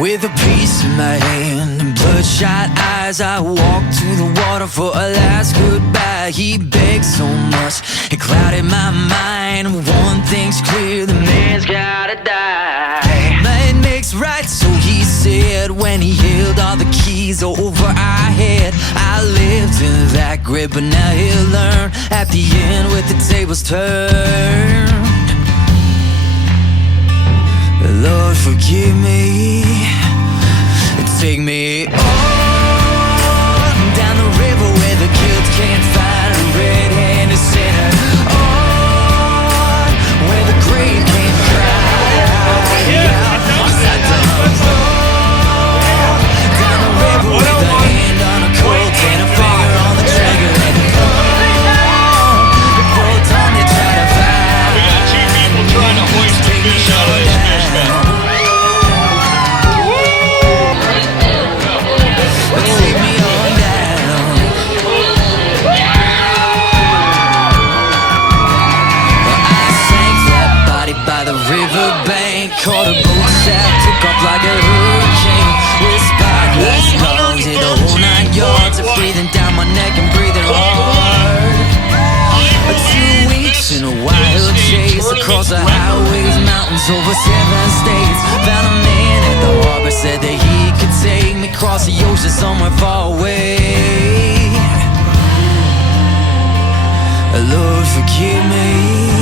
With a piece in my hand and bloodshot eyes, I walked to the water for a last goodbye. He begged so much, it clouded my mind. One thing's clear, the man's gotta die. Might makes right, so he said, when he held all the keys over our head. I lived in that grip, but now he'll learn at the end with the tables turned. Lord, forgive me. Take me on down the river where the guilt can't find a red-handed sinner. On where the grave can't cry out. Upside down down the river with a hand on a colt and a finger on the trigger. And the full time they try to find. We got two people trying to hoist the fish out of this fish now. Caught a boat sail, took off like a hurricane. With spyglass lungs, hit the whole 9 yards. Breathing down my neck and breathing hard. 2 weeks in a wild chase across the highways, mountains, over 7 states. Found a man at the harbor, said that he could take me across the ocean somewhere far away. Lord, forgive me.